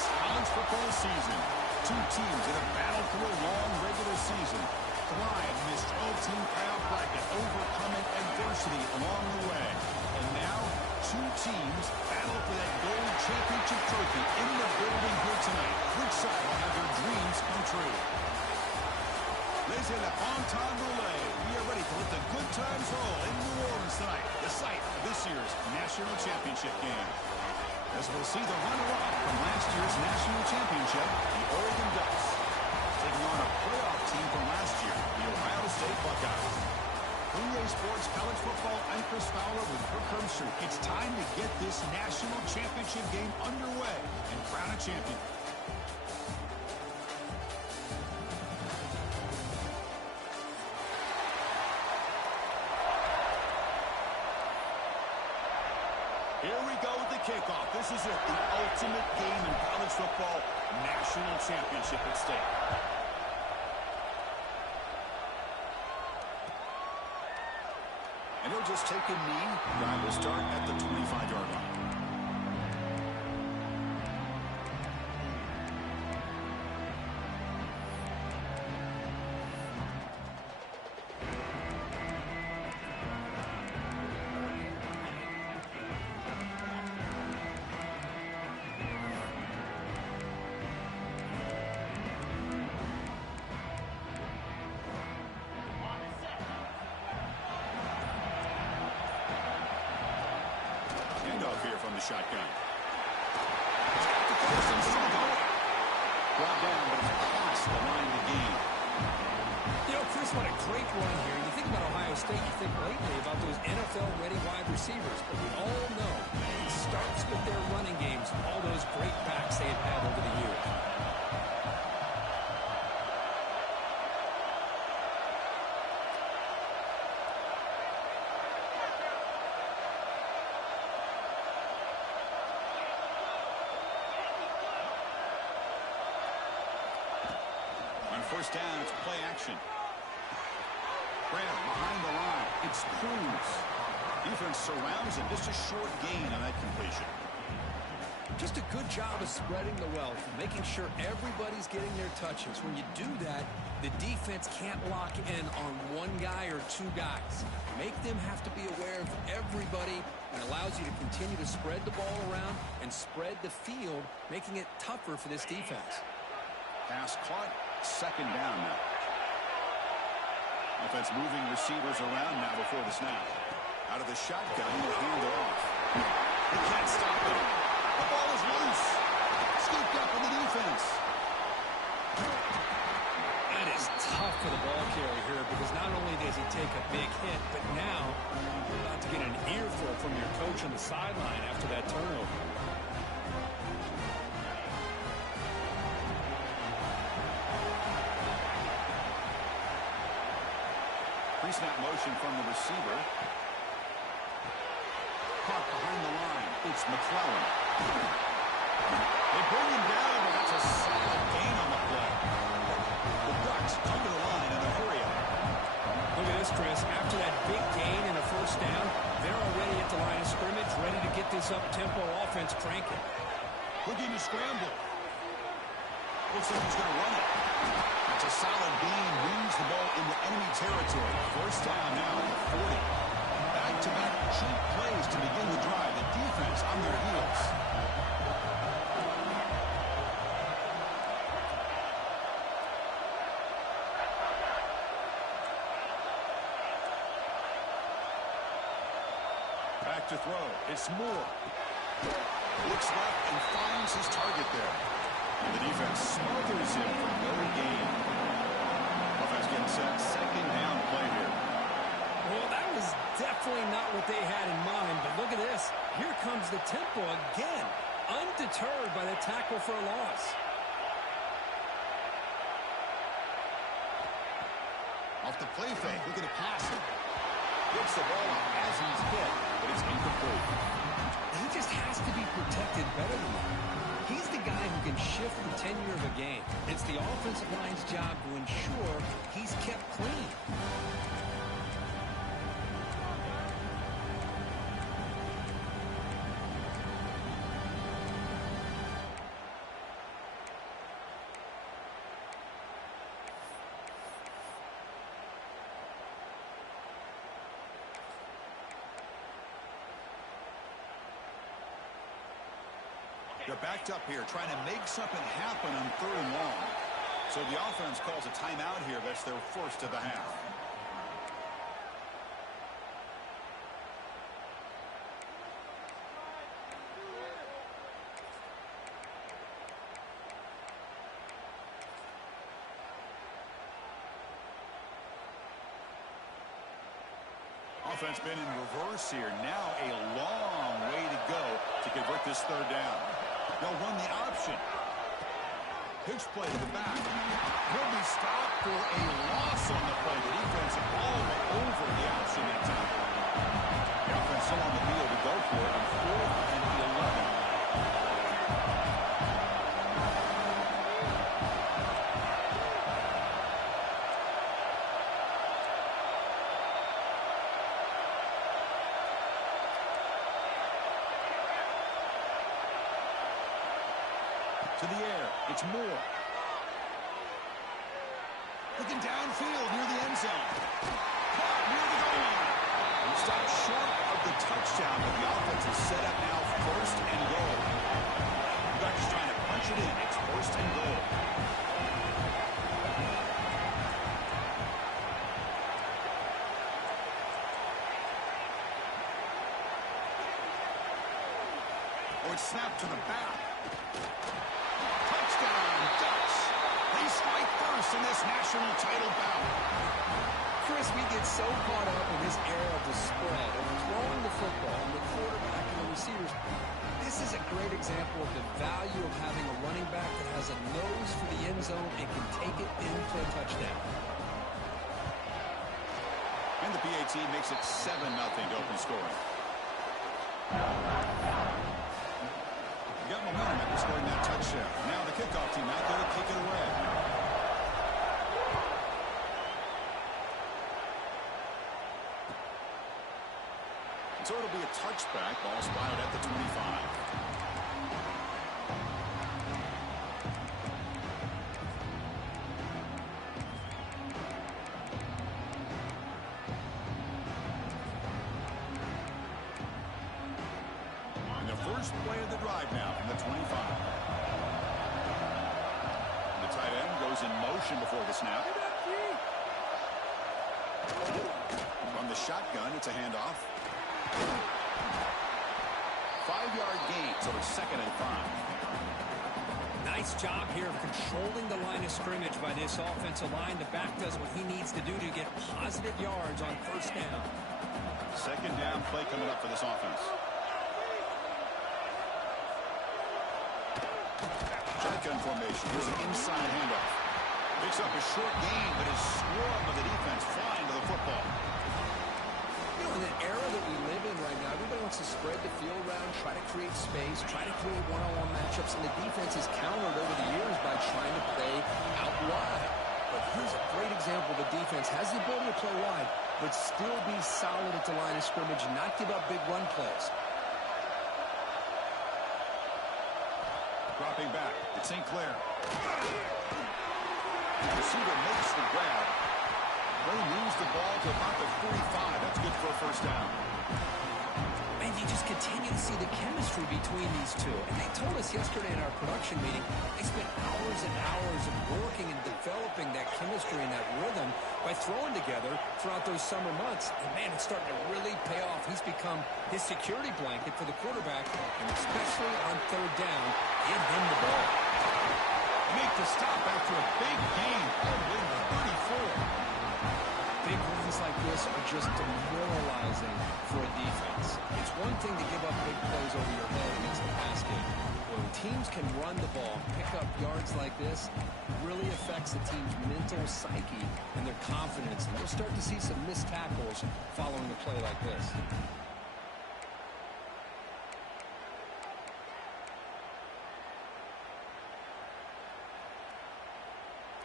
this college football season. Two teams that have battled through a long regular season, thrive in this 12-team playoff bracket, overcoming adversity along the way. And now, two teams battle for that gold championship trophy in the building here tonight. Which side will have their dreams come true? Raising the bon-ton relay. We are ready to let the good times roll in New Orleans tonight, the site of this year's national championship game. As we'll see the runner-up from last year's national championship, the Oregon Ducks, taking on a playoff team from last year, the Ohio State Buckeyes. EA Sports College Football, I'm Chris Fowler with Kirk Herbstreit. It's time to get this national championship game underway and crown a champion. Here we go with the kickoff. This is it, the ultimate game in college football, national championship at stake. And he'll just take a knee. Drive will start at the 25-yard line. Here from the shotgun. He's got the first and still going. Brought down, but it's past the line of the game. You know, Chris, what a great run here. You think about Ohio State, you think lately about those NFL-ready wide receivers. But we all know it starts with their running games, all those great backs they have had over the years. First down, it's play action. Grab behind the line. It's Cruz. Defense surrounds him. Just a short gain on that completion. Just a good job of spreading the wealth, making sure everybody's getting their touches. When you do that, the defense can't lock in on one guy or two guys. Make them have to be aware of everybody, and allows you to continue to spread the ball around and spread the field, making it tougher for this defense. Pass caught. Second down now. Offense moving receivers around now before the snap. Out of the shotgun, he'll hand it off. He can't stop it. The ball is loose. Scooped up in the defense. That is tough for the ball carrier here, because not only does he take a big hit, but now you're about to get an earful from your coach on the sideline after that turnover. Pre-snap motion from the receiver. Caught behind the line. It's McClellan. They bring him down, but that's a solid gain on the play. The Ducks come to the line in a hurry up. Look at this, Chris. After that big gain and a first down, they're already at the line of scrimmage, ready to get this up-tempo offense cranking. Looking to scramble. Looks like he's going to run it. That's a solid gain. Moves the ball into enemy territory. First down now at the 40. Back-to-back cheap plays to begin the drive. The defense on their heels. Back to throw. It's Moore. Looks left and finds his target there. And the defense smothers him for no gain. Offense getting set. Second down play here. Well, that was definitely not what they had in mind, but look at this. Here comes the tempo again. Undeterred by the tackle for a loss. Off the play fake. Look at the passing. Gets the ball up as he's hit, but it's incomplete. He just has to be protected better than that. He's the guy who can shift the tenure of a game. It's the offensive line's job to ensure he's kept clean. They're backed up here trying to make something happen on 3rd and long. So the offense calls a timeout here. That's their first of the half. Offense been in reverse here. Now a long way to go to convert this 3rd down. They'll run the option. Pitch play to the back. Will be stopped for a loss on the play. The defense all over the option that time. The offense still on the field to go for it on 4th and 11. To the air. It's Moore. Looking downfield near the end zone. Caught near the goal line. And stopped short of the touchdown, but the offense is set up now 1st and goal. Bucks trying to punch it in. It's 1st and goal. Oh, it's snapped to the back. They strike first in this national title bout. Chris, we get so caught up in this era of the spread and throwing the football and the quarterback and the receivers. This is a great example of the value of having a running back that has a nose for the end zone and can take it in for a touchdown. And the PAT makes it 7-0 to open scoring. Got momentum after scoring that touchdown. Now the kickoff team out there to kick it away. So it'll be a touchback. Ball spotted at the 25. First play of the drive now from the 25. The tight end goes in motion before the snap. From the shotgun, it's a handoff. 5-yard gain, so it's 2nd and 5. Nice job here of controlling the line of scrimmage by this offensive line. The back does what he needs to do to get positive yards on 1st down. 2nd down play coming up for this offense. Shotgun formation. Here's an inside handoff. Picks up a short gain, but his swarm of the defense flying to the football. You know, in the era that we live in right now, everybody wants to spread the field around, try to create space, try to create one-on-one matchups, and the defense is countered over the years by trying to play out wide. But here's a great example. The defense has the ability to play wide, but still be solid at the line of scrimmage and not give up big run plays. Dropping back, it's St. Clair. The receiver makes the grab. They moves the ball to about the 45. That's good for a 1st down. And you just continue to see the chemistry between these two. And they told us yesterday in our production meeting, they spent hours and hours of working and developing that chemistry and that rhythm by throwing together throughout those summer months. And, man, it's starting to really pay off. He's become his security blanket for the quarterback, and especially on 3rd down, give him the ball. Make the stop after a big gain all the way to 34. Big runs like this are just demoralizing for a defense. It's one thing to give up big plays over your head against the pass game. When teams can run the ball, pick up yards like this, it really affects the team's mental psyche and their confidence. And you'll start to see some missed tackles following a play like this.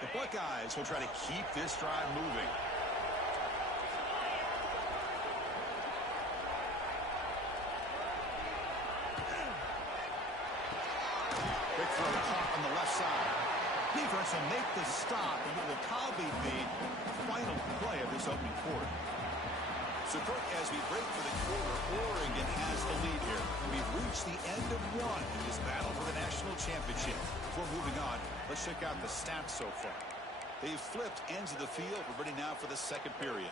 The Buckeyes will try to keep this drive moving. Big throw caught on the left side. Defense will make the stop, and it will probably be the final play of this opening quarter. So, Kirk, as we break for the quarter, Oregon has the lead here. We've reached the end of one in this battle for the check out the stats so far. They've flipped ends of the field. We're ready now for the second period.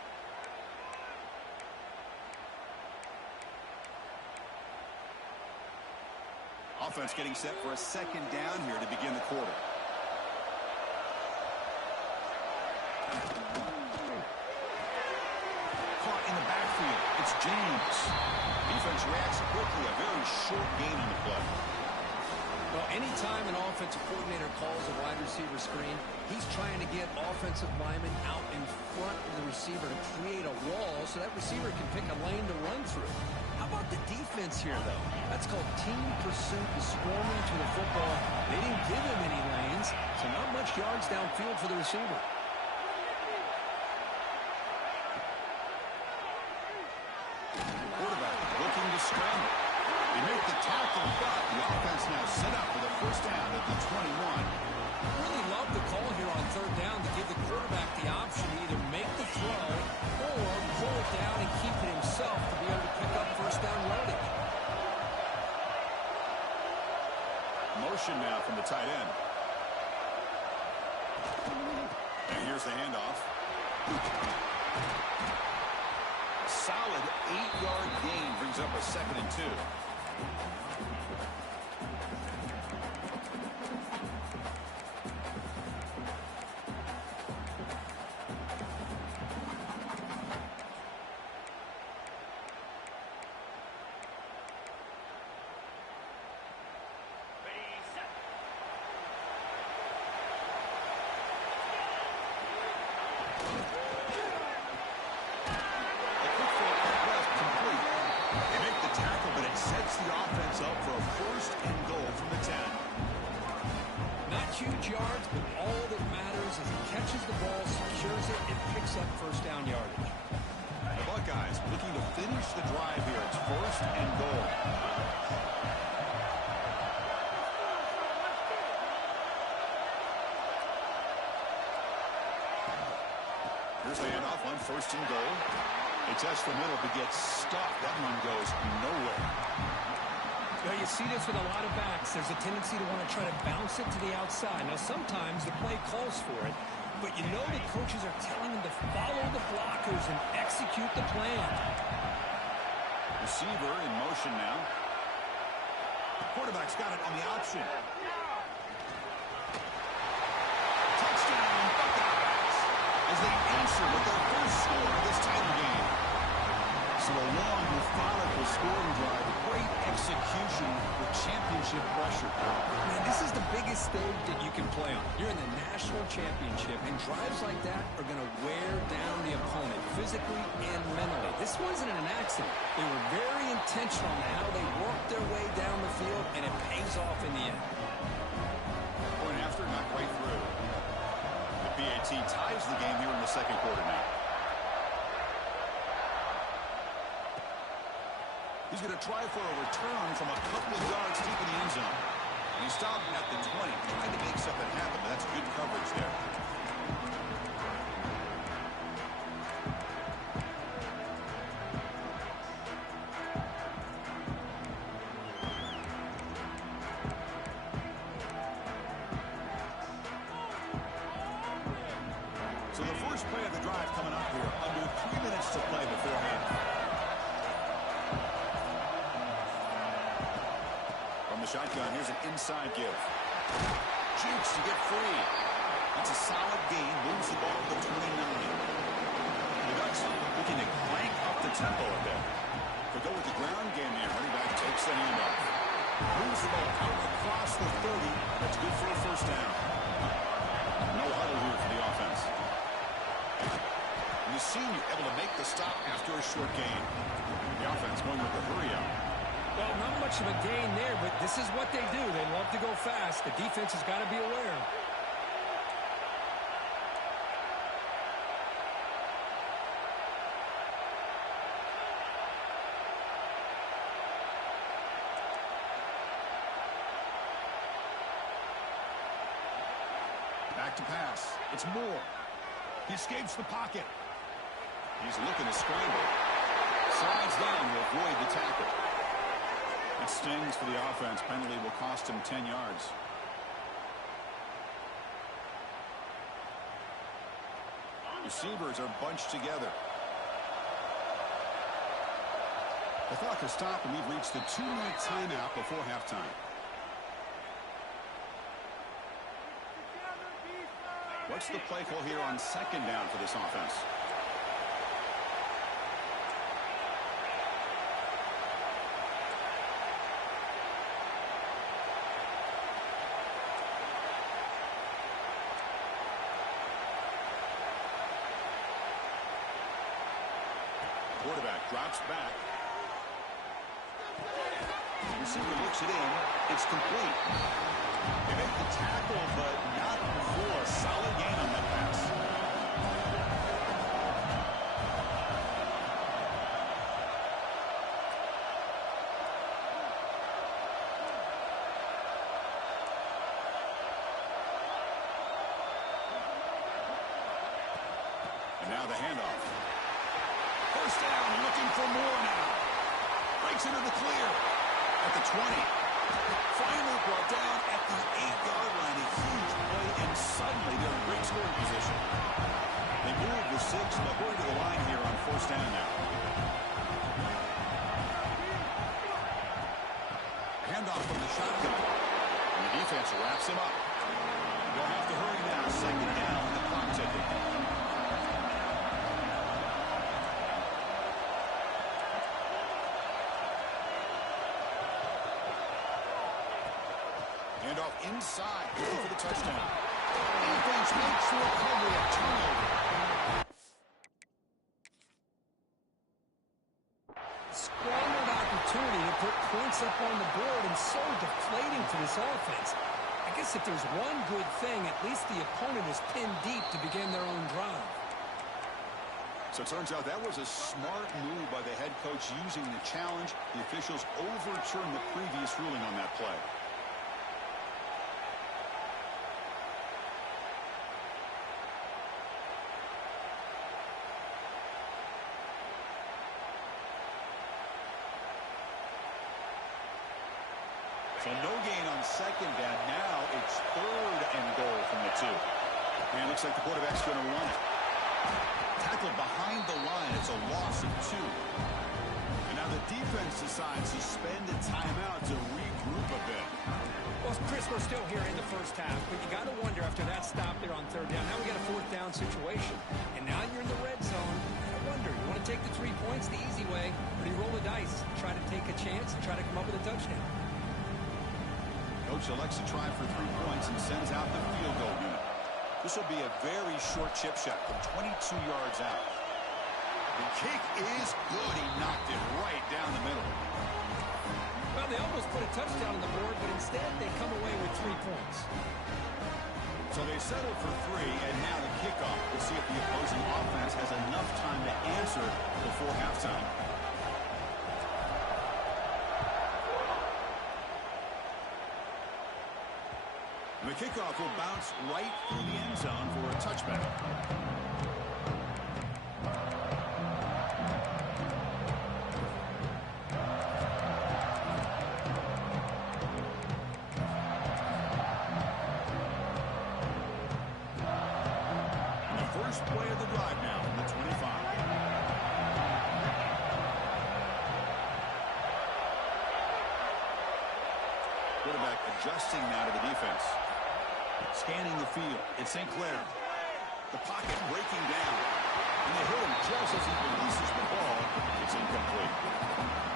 Offense getting set for a second down here to begin the quarter. Caught in the backfield. It's James. Defense reacts quickly. A very short gain on the play. Well, anytime an offensive coordinator calls a wide receiver screen, he's trying to get offensive linemen out in front of the receiver to create a wall so that receiver can pick a lane to run through. How about the defense here, though? That's called team pursuit and swarming to the football. They didn't give him any lanes, so not much yards downfield for the receiver. Quarterback looking to scramble. They make the tackle, but the offense now set up for the first down at the 21. Really love the call here on third down to give the quarterback the option to either make the throw or pull it down and keep it himself to be able to pick up first down yardage. Motion now from the tight end. And here's the handoff. A solid 8-yard gain brings up a 2nd and 2. Huge yards, but all that matters is he catches the ball, secures it, and picks up first down yardage. The Buckeyes looking to finish the drive here. It's 1st and goal. Here's the handoff on 1st and goal. A test for middle, but gets stuck. That one goes nowhere. Well, you see this with a lot of backs. There's a tendency to want to try to bounce it to the outside. Now, sometimes the play calls for it, but you know the coaches are telling them to follow the blockers and execute the plan. Receiver in motion now. The quarterback's got it on the option. Touchdown, Buckeyes, as they answer with their first score of this title game. So a long, methodical scoring drive. Great execution with championship pressure. Man, this is the biggest stage that you can play on. You're in the national championship, and drives like that are going to wear down the opponent physically and mentally. This wasn't an accident. They were very intentional in how they worked their way down the field, and it pays off in the end. Point after, not quite through. The PAT ties the game here in the second quarter now. He's going to try for a return from a couple of yards deep in the end zone. And he stopped at the 20, trying to make something happen, but that's good coverage there. So the first play of the drive coming up here, under 3 minutes to play beforehand. Shotgun, here's an inside give. Jukes to get free. That's a solid gain. Moves the ball to the 29. The Ducks looking to crank up the tempo a bit. They go with the ground game here. Running back takes the handoff. Moves the ball out across the 30. That's good for a first down. No huddle here for the offense. And the senior able to make the stop after a short gain. The offense going with the hurry up. Well, not much of a gain there, but this is what they do. They love to go fast. The defense has got to be aware. Back to pass. It's Moore. He escapes the pocket. He's looking to scramble. Slides down to avoid the tackle. That stings for the offense. Penalty will cost him 10 yards. Receivers are bunched together. The clock has stopped, and we've reached the 2-minute timeout before halftime. What's the play call here on second down for this offense? Quarterback drops back. The receiver looks it in. It's complete. They make the tackle, but not before a solid gain on that pass. And now the handoff. First down, looking for more now. Breaks into the clear at the 20. Finally brought down at the 8-yard line. A huge play, and suddenly they're in great scoring position. They move the 6, and they'll go to the line here on first down now. Handoff from the shotgun. And the defense wraps him up. They'll have to hurry now. Second down, the clock ticking. Handoff inside, looking for the touchdown. Defense makes the recovery, a turnover. Squandered opportunity to put points up on the board, and so deflating for this offense. I guess if there's one good thing, at least the opponent is pinned deep to begin their own drive. So it turns out that was a smart move by the head coach using the challenge. The officials overturned the previous ruling on that play. So no gain on second down. Now it's third and goal from the 2. And it looks like the quarterback's going to run it. Tackled behind the line. It's a loss of 2. And now the defense decides to spend a timeout to regroup a bit. Well, Chris, we're still here in the first half, but you got to wonder after that stop there on third down. Now we got a fourth down situation. And now you're in the red zone. I wonder, you want to take the 3 points the easy way, or do you roll the dice, try to take a chance, and try to come up with a touchdown? Coach elects to try for 3 points and sends out the field goal unit. This will be a very short chip shot from 22 yards out. The kick is good. He knocked it right down the middle. Well, they almost put a touchdown on the board, but instead they come away with 3 points. So they settle for 3, and now the kickoff. We'll see if the opposing offense has enough time to answer before halftime. And the kickoff will bounce right through the end zone for a touchback. And the first play of the drive now from the 25. Quarterback adjusting now to the defense. Scanning the field. It's St. Clair. The pocket breaking down. And they hit him just as he releases the ball. It's incomplete.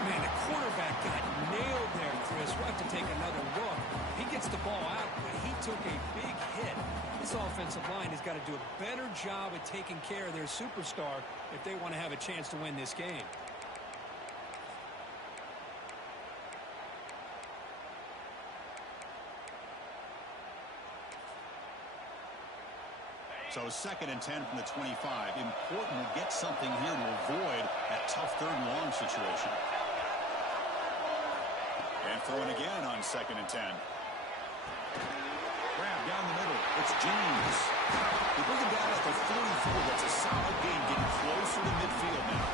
Man, the quarterback got nailed there, Chris. We'll have to take another look. He gets the ball out, but he took a big hit. This offensive line has got to do a better job at taking care of their superstar if they want to have a chance to win this game. So 2nd and 10 from the 25. Important to get something here to avoid that tough 3rd and long situation. And throwing again on 2nd and 10. Grab down the middle. It's James. They bring him down at the 44. That's a solid gain, getting closer to midfield now.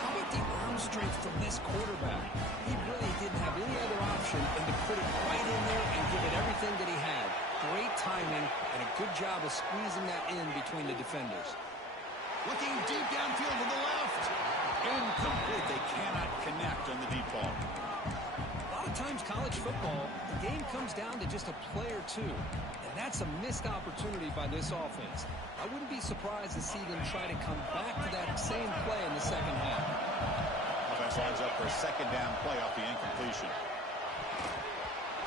How about the arm strength from this quarterback? He really didn't have any other option than to put it right in there and give it everything that he had. Great timing. and a good job of squeezing that in between the defenders. Looking deep downfield to the left. Incomplete. They cannot connect on the deep ball. A lot of times college football, the game comes down to just a play or two. And that's a missed opportunity by this offense. I wouldn't be surprised to see them try to come back to that same play in the second half. Offense lines up for a second down play off the incompletion.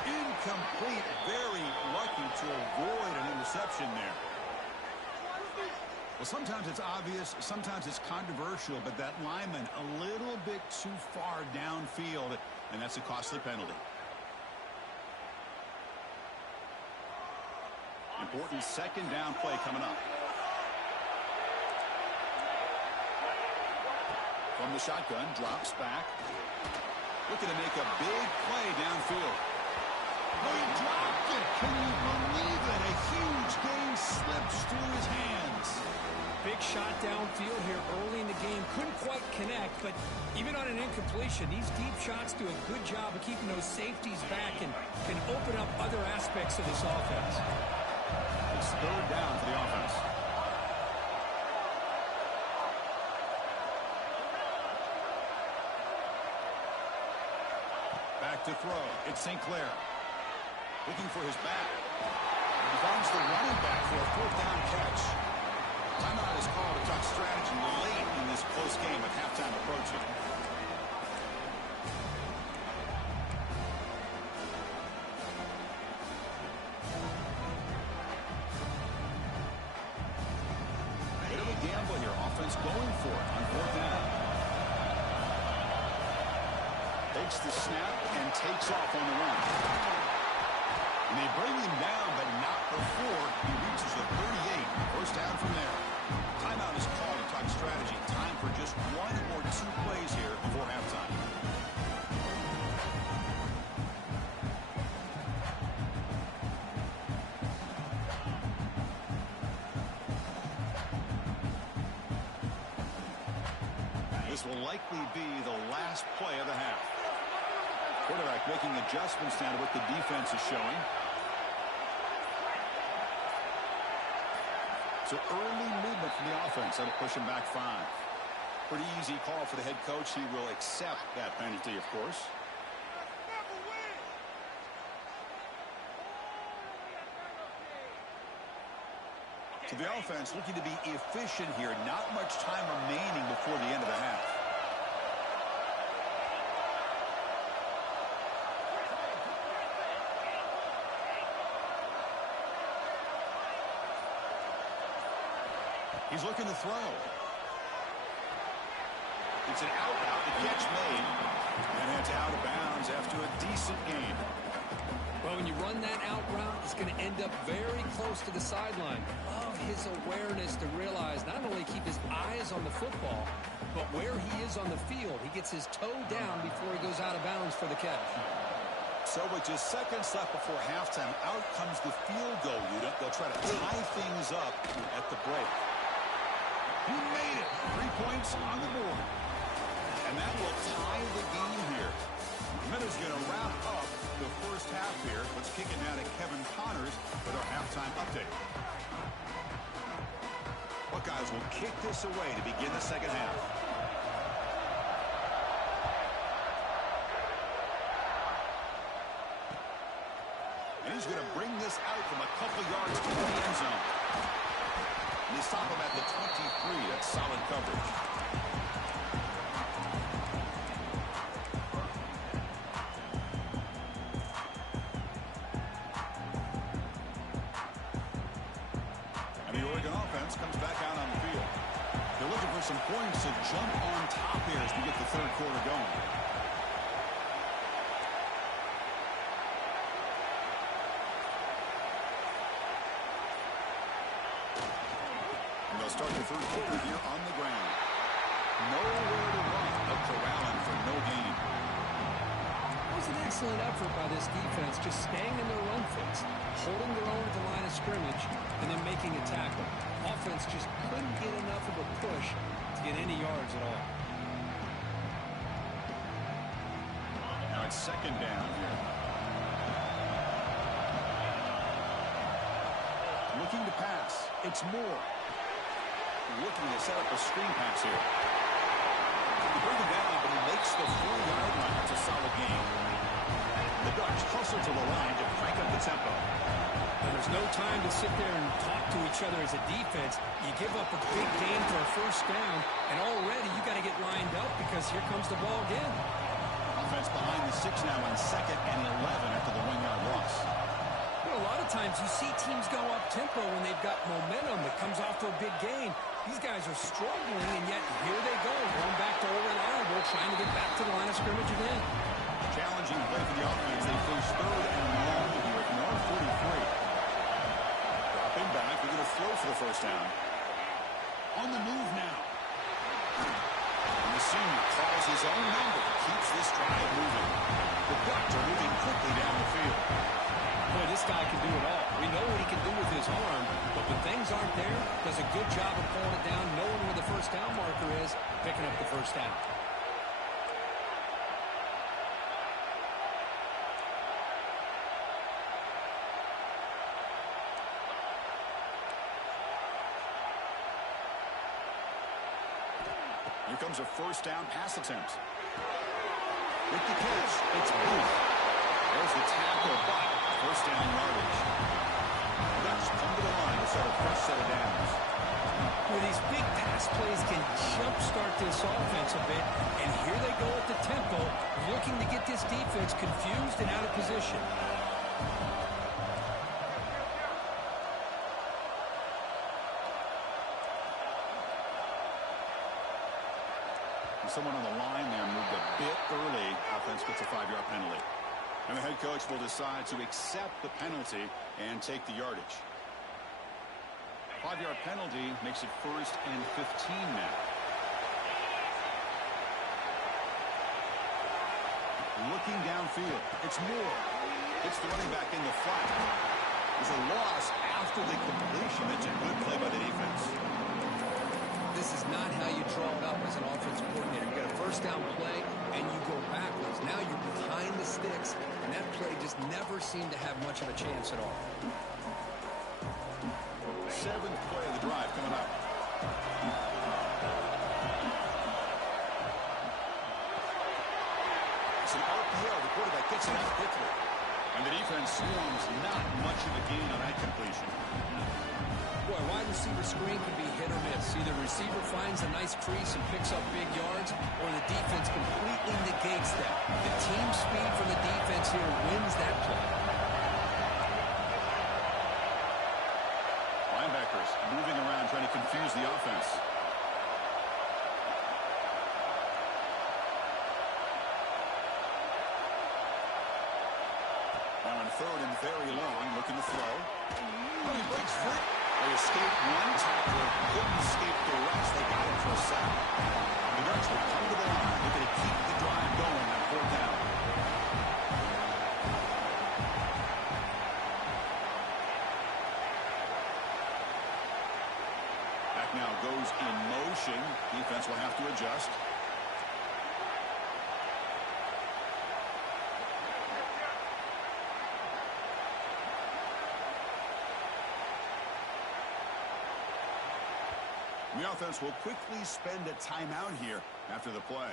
Incomplete. Very lucky to avoid an interception there. Well, sometimes it's obvious, sometimes it's controversial, but that lineman a little bit too far downfield, and that's a costly penalty. Important second down play coming up. From the shotgun, drops back. Looking to make a big play downfield. Oh, he dropped it. Can you believe it? A huge gain slips through his hands. Big shot downfield here early in the game. Couldn't quite connect, but even on an incompletion, these deep shots do a good job of keeping those safeties back and can open up other aspects of this offense. It's third down for the offense. Back to throw. It's St. Clair. Looking for his back. He finds the running back for a fourth down catch. Timeout is called to talk strategy late in this close game with halftime approaching. Bit of a gamble here. Offense going for it on fourth down. Takes the snap and takes off on the run. And they bring him down, but not before he reaches the 38. First down from there. Timeout is called to talk strategy. Time for just one or two plays here before halftime. This will likely be the last play of the half. Quarterback making adjustments now to what the defense is showing. So early movement from the offense. That'll push him back 5. Pretty easy call for the head coach. He will accept that penalty, of course. So the offense looking to be efficient here. Not much time remaining before the end of the half. He's looking to throw. It's an out route. The catch made. And it's out of bounds after a decent gain. Well, when you run that out route, it's going to end up very close to the sideline. Love his awareness to realize not only keep his eyes on the football, but where he is on the field. He gets his toe down before he goes out of bounds for the catch. So with just seconds left before halftime, out comes the field goal unit. They'll try to tie things up at the break. He made it. 3 points on the board. And that will tie the game here. Minutes going to wrap up the first half here. Let's kick it now to Kevin Connors with our halftime update. Buckeyes will kick this away to begin the second half. And he's going to bring this out from a couple yards to the end zone. And they stop him at the 23. That's solid coverage. And the Oregon offense comes back out on the field. They're looking for some points to jump on top here as we get the third quarter going. They'll start the third quarter here on the ground. Nowhere to run, but corralling for no gain. It was an excellent effort by this defense, just staying in their run fits, holding their own at the line of scrimmage, and then making a tackle. Offense just couldn't get enough of a push to get any yards at all. Now it's second down here. Looking to pass. It's Moore. Looking to set up a screen pass here. They bring him down, but he makes the 4-yard line. It's a solid game. The Ducks hustle to the line to crank up the tempo. And there's no time to sit there and talk to each other as a defense. You give up a big game for a first down, and already you got to get lined up because here comes the ball again. Offense behind the 6 now on 2nd and 11 after the 1-yard loss. Well, a lot of times you see teams go up-tempo when they've got momentum that comes off for a big game. These guys are struggling, and yet here they go, going back to old reliable, trying to get back to the line of scrimmage again. Challenging play for the offense. They face 3rd and long here at North 43. Dropping back, we're going to throw for the first down. On the move now. And the senior calls his own number, keeps this drive moving. The Ducks are moving quickly down the field. Boy, this guy can do it all. We know what he can do with his arm, but when things aren't there, does a good job of pulling it down, knowing where the first down marker is, picking up the first down. Here comes a first down pass attempt. With the catch, it's Booth. There's the tackle, but first down yardage. Ducks come to the line to set a fresh set of downs. Well, these big pass plays can jumpstart this offense a bit, and here they go at the tempo, looking to get this defense confused and out of position. Someone on the line there moved a bit early. Offense gets a 5-yard penalty. And the head coach will decide to accept the penalty and take the yardage. 5-yard penalty makes it 1st and 15 now. Looking downfield. It's Moore. It's the running back in the flat. There's a loss after the completion. It's a good play by the defense. This is not how you draw it up as an offensive coordinator. You got a first down play, and you go backwards. Now you're behind the sticks, and that play just never seemed to have much of a chance at all. 7th play of the drive coming up. It's an RPO. The quarterback gets it out quickly. And the defense swarms not much of a gain on that completion. Boy, wide receiver screen can be hit or miss. Either receiver finds a nice crease and picks up big yards, or the defense completely negates that. The team speed from the defense here wins that play. Linebackers moving around trying to confuse the offense. Now on 3rd and very long, looking to throw. Oh, he breaks free. They escaped one tackler, couldn't escape the rest. They got him for a sack. The Ducks will come to the line. They're going to keep the drive going on 4th down. Back now goes in motion. Defense will have to adjust. The offense will quickly spend a timeout here after the play.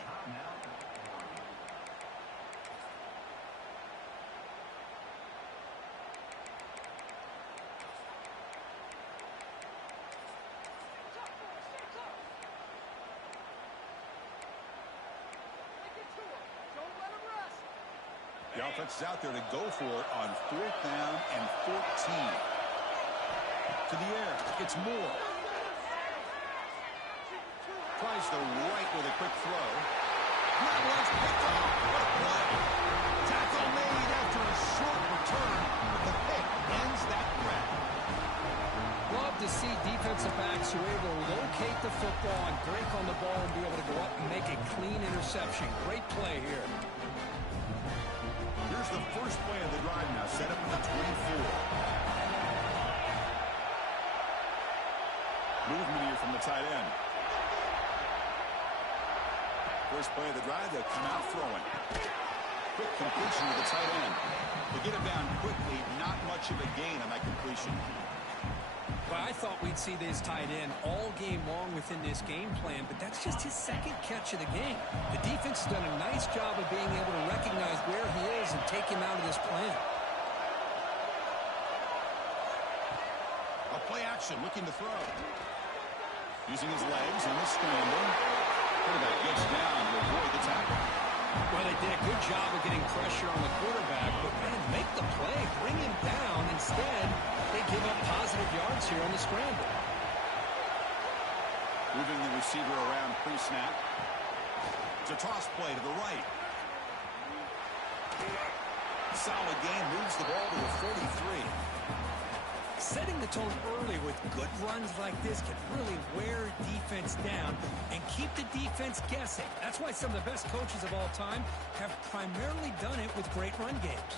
The offense is out there to go for it on 4th down and 14. To the air, it's Moore. Tries the right with a quick throw. Not once picked up. What a play. Tackle made after a short return, but the pick ends that grab. Love to see defensive backs who are able to locate the football and break on the ball and be able to go up and make a clean interception. Great play here. Here's the first play of the drive now, set up at the 24. Movement here from the tight end. First play of the drive, they'll come out throwing. Quick completion to the tight end. They get it down quickly, not much of a gain on that completion. Well, I thought we'd see this tight end all game long within this game plan, but that's just his second catch of the game. The defense has done a nice job of being able to recognize where he is and take him out of this plan. A play action, looking to throw. Using his legs in the scramble. Quarterback gets down to avoid the tackle. Well, they did a good job of getting pressure on the quarterback, but, man, make the play, bring him down. Instead, they give up positive yards here on the scramble. Moving the receiver around pre-snap. It's a toss play to the right. Solid game, moves the ball to the 43. Setting the tone early with good runs like this can really wear defense down and keep the defense guessing. That's why some of the best coaches of all time have primarily done it with great run games.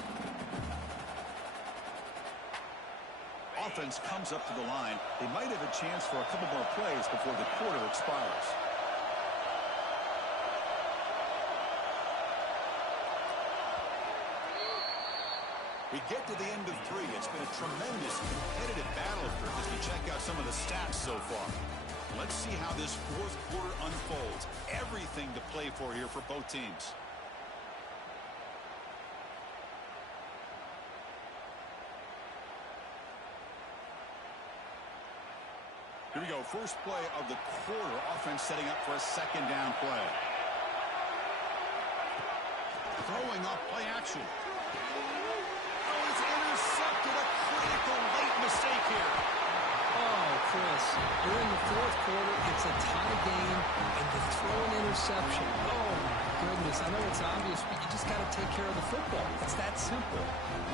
Offense comes up to the line. They might have a chance for a couple more plays before the quarter expires. We get to the end of 3. It's been a tremendous competitive battle here as we check out some of the stats so far. Let's see how this fourth quarter unfolds. Everything to play for here for both teams. Here we go. First play of the quarter. Offense setting up for a second down play. Throwing up play action. Intercepted, a critical late mistake here. Oh, Chris, you're in the fourth quarter. It's a tie game, and you throw an interception. Oh, my goodness. I know it's obvious, but you just got to take care of the football. It's that simple.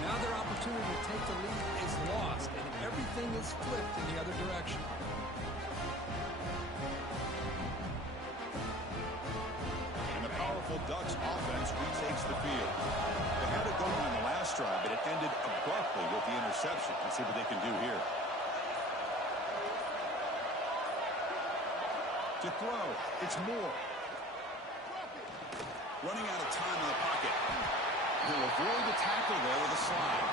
Now their opportunity to take the lead is lost, and everything is flipped in the other direction. And the powerful Ducks offense retakes the field. They had a good one in the last drive, but it ended abruptly with the interception. Let's see what they can do here. To throw, it's Moore. Running out of time in the pocket. He'll avoid the tackle there with a slide.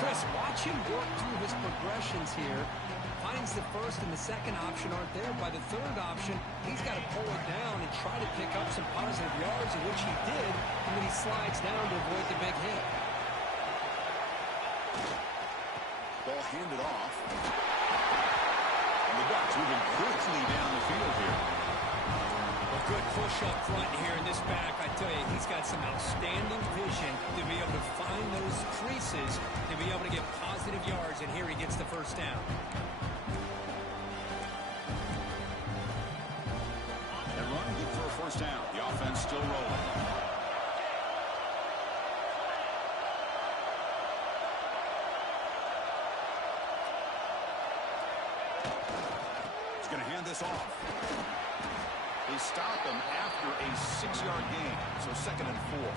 Chris, watch him work through his progressions here. Finds the first and the second option aren't there. By the third option, he's got to pull it down and try to pick up some positive yards, in which he did, and then he slides down to avoid the big hit. Ball handed off. And the Ducks moving quickly down the field here. A good push up front here in this back. I tell you, he's got some outstanding vision to be able to find those creases, to be able to get positive yards, and here he gets the first down. And run good for a first down. The offense still rolling. He's going to hand this off. They stop him after a 6-yard gain, so 2nd and 4.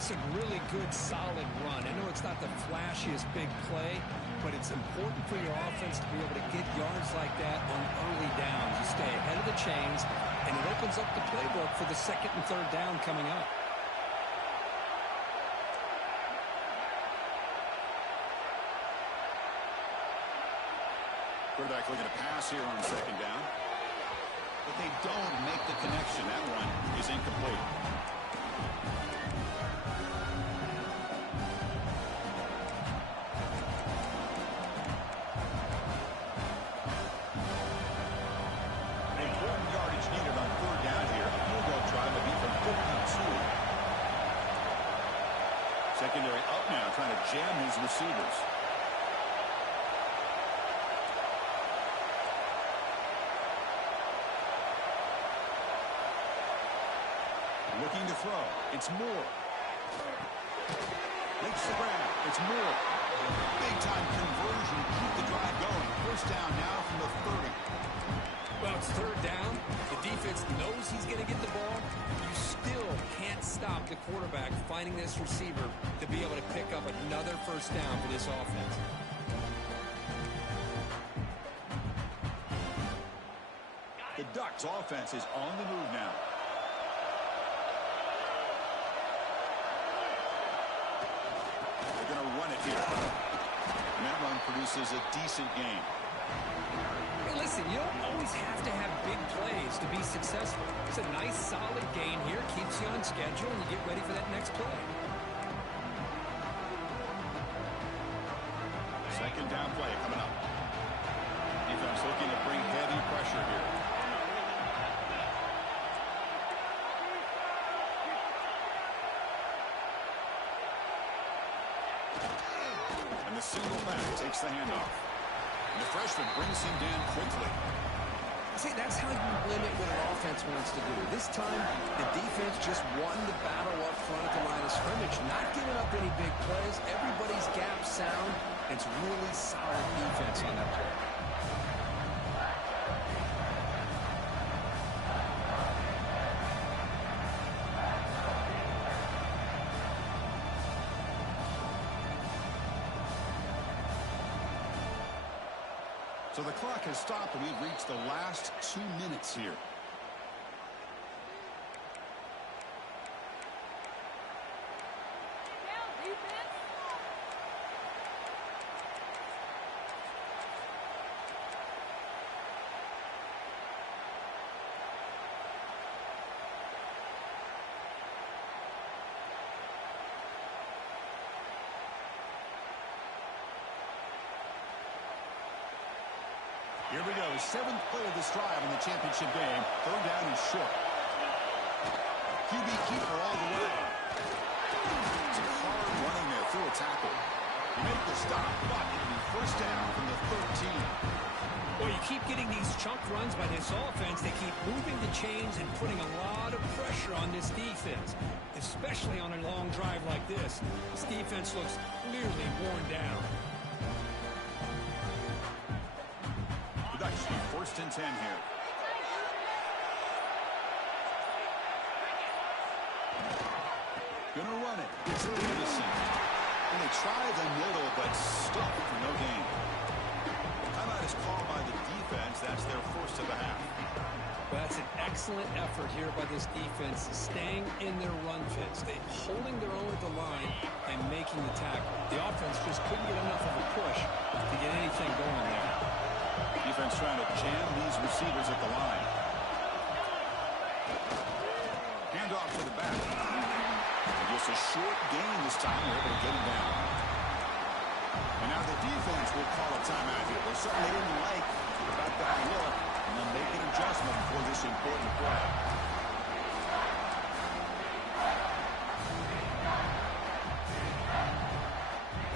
It's a really good, solid run. I know it's not the flashiest big play, but it's important for your offense to be able to get yards like that on early downs. You stay ahead of the chains, and it opens up the playbook for the 2nd and 3rd down coming up. Quarterback looking to pass here on 2nd down. But they don't make the connection. That one is incomplete. Important yardage needed on 3rd down here. A field goal try to be from 52. Secondary up now, trying to jam his receivers. Looking to throw. It's Moore. Makes the grab. It's Moore. Big-time conversion. Keep the drive going. First down now from the 30. Well, it's 3rd down. The defense knows he's going to get the ball. You still can't stop the quarterback finding this receiver to be able to pick up another first down for this offense. The Ducks offense is on the move now. Run it here. And that run run produces a decent game. Hey, listen, you don't always have to have big plays to be successful. It's a nice, solid gain here. Keeps you on schedule, and you get ready for that next play. Second down play coming up. Defense looking to bring heavy pressure here. And the single back takes the handoff. And the freshman brings him down quickly. See, that's how you limit what an offense wants to do. This time, the defense just won the battle up front at the line of scrimmage, not giving up any big plays. Everybody's gap sound. It's really solid defense on that play. So the clock has stopped, and we've reached the last 2 minutes here. Here we go, 7th play of this drive in the championship game. 3rd down and short. QB keeper all the way. It's a hard running there through a tackle. You make the stop, but it'll be 1st down from the 13. Well, you keep getting these chunk runs by this offense. They keep moving the chains and putting a lot of pressure on this defense, especially on a long drive like this. This defense looks clearly worn down. Production, 1st and 10 here. Gonna run it. It's Edison. And they try the middle, but stuck for no gain. Timeout is called by the defense. That's their 1st of the half. Well, that's an excellent effort here by this defense, staying in their run fits. They're holding their own at the line and making the tackle. The offense just couldn't get enough of a push to get anything going there. Defense trying to jam these receivers at the line. Handoff to the back. And just a short gain this time. They're able to get him down. And now the defense will call a timeout here. There's something they didn't like about that look, and they'll make an adjustment for this important play.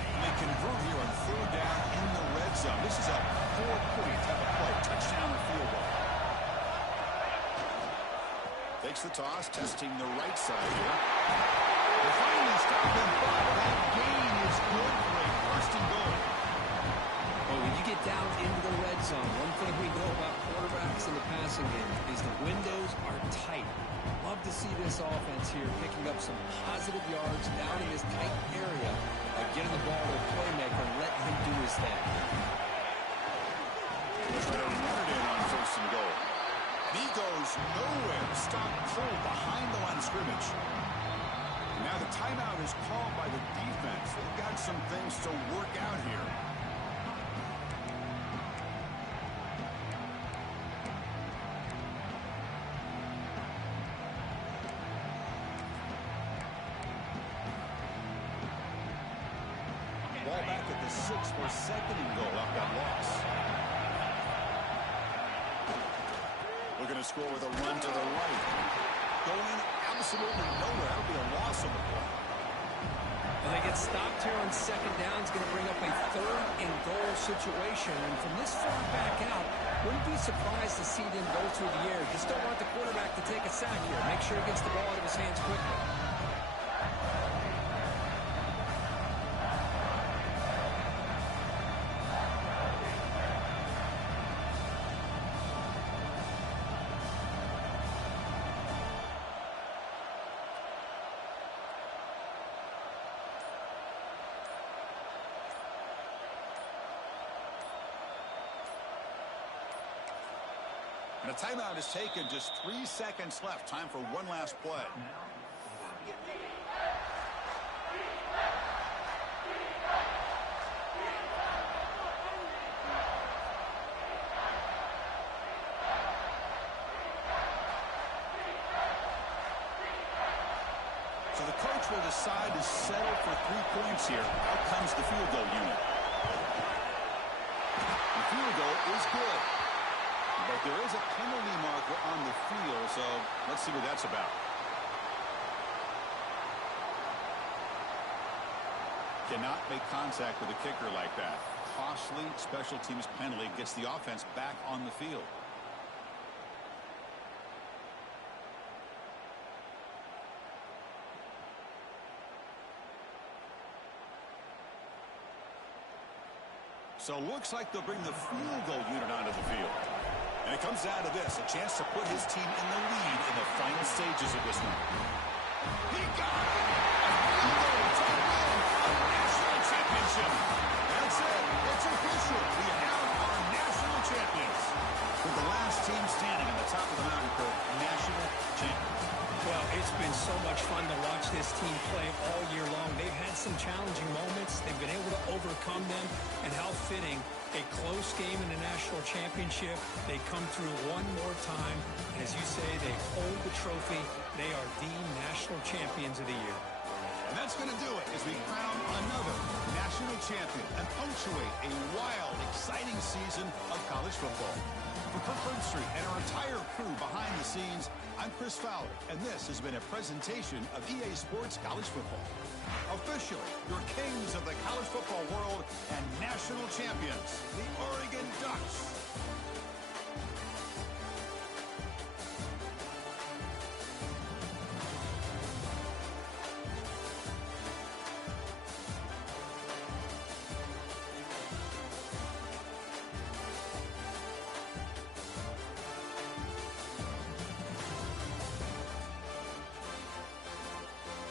And they convert here on 3rd down in the red zone. This is a 4-point type of play, touchdown or field goal. Takes the toss, testing the right side here. They finally stop him, but that gain is good for a 1st and goal. Well, when you get down into the red zone, one thing we know about quarterbacks in the passing game is the windows are tight. Love to see this offense here picking up some positive yards down in this tight area by getting the ball to a playmaker and letting him do his thing. They'll try to run it in on 1st and goal. He goes nowhere. Stop cold behind the line of scrimmage. Now the timeout is called by the defense. They've got some things to work out here. Ball back at the 6 for 2nd and goal off that loss. Looking to score with a run to the right. Going absolutely nowhere. That'll be a loss on the play. Well, they get stopped here on 2nd down. It's going to bring up a 3rd and goal situation. And from this far back out, wouldn't be surprised to see them go through the air. Just don't want the quarterback to take a sack here. Make sure he gets the ball out of his hands quickly. And a timeout is taken. Just 3 seconds left. Time for one last play. So the coach will decide to settle for 3 points here. Out comes the field goal unit. The field goal is good. But there is a penalty marker on the field, so let's see what that's about. Cannot make contact with a kicker like that. Costly special teams penalty gets the offense back on the field. So looks like they'll bring the field goal unit onto the field. And it comes down to this, a chance to put his team in the lead in the final stages of this one. He got it! A field goal to win a national championship. That's it. It's official. We have our national champions. With the last team standing on the top of the mountain for national champions. Well, it's been so much fun to watch this team play all year long. They've had some challenging moments. They've been able to overcome them. And how fitting, a close game in the national championship. They come through one more time. As you say, they hold the trophy. They are the national champions of the year. And that's going to do it as we crown another national champion and punctuate a wild, exciting season of college football. For Kirk Street and our entire crew behind the scenes, I'm Chris Fowler, and this has been a presentation of EA Sports College Football. Officially, your kings of the college football world and national champions, the Oregon